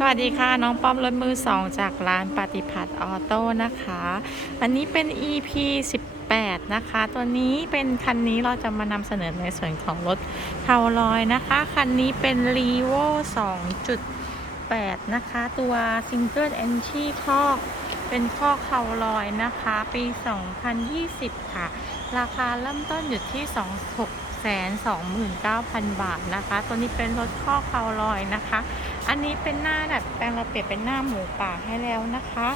สวัสดีค่ะ น้องป้อมรถมือสองจากร้านปฏิพัฒน์ออโต้นะคะ อันนี้เป็น EP 18 นะคะ ตัวนี้เป็นคันนี้เราจะมานำเสนอในส่วนของรถเทาลอยนะคะ คันนี้เป็น r e v o 2.8 นะคะ ตัว Single Entry คอกเป็นคอกเทาลอยนะคะ ปี 2020 ค่ะ ราคาเริ่มต้นอยู่ที่ 26 29,000 บาทนะคะ ตัวนี้เป็นรถข้อกเทาลอยนะคะ อันนี้เป็นหน้าดัดแปลงเราเปลี่ยนเป็นหน้าหมูป่าให้แล้วนะคะ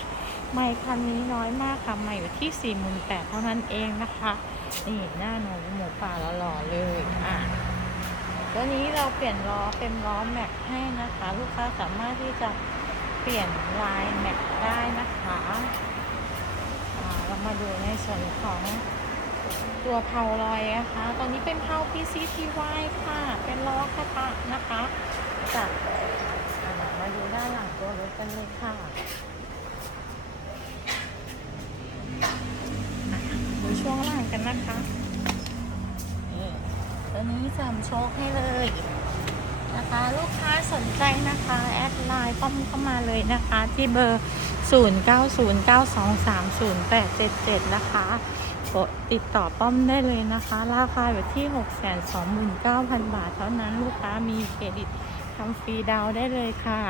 ไม่คันนี้น้อยมากค่ะไม่อยู่ที่48,000เท่านั้นเองนะคะ นี่หน้าหนูหมูป่าหล่อๆเลยอะตัวนี้เราเปลี่ยนล้อเป็นล้อแม็กให้นะคะ ลูกค้าสามารถที่จะเปลี่ยนลายแม็กได้นะคะเรามาดูในส่วนของตัวเพาลอยนะคะ ตอนนี้เป็นเพา PCTY ค่ะ เป็นล้อคาตะนะคะจาก อ่ามาดูด้านหลังตัวรถกันเลยค่ะอะ ดูช่งล่างกันนะคะนี่ตัวนี้จำโชคให้เลยนะคะ ลูกค้าสนใจนะคะ แอดไลน์ป้อมเข้ามาเลยนะคะ ที่เบอร์ 0909230877 นะคะกดติดต่อป้อมได้เลยนะคะ ราคาอยู่ที่ 629,000 บาท เท่านั้นลูกค้ามีเครดิตทำฟรีดาวได้เลยค่ะ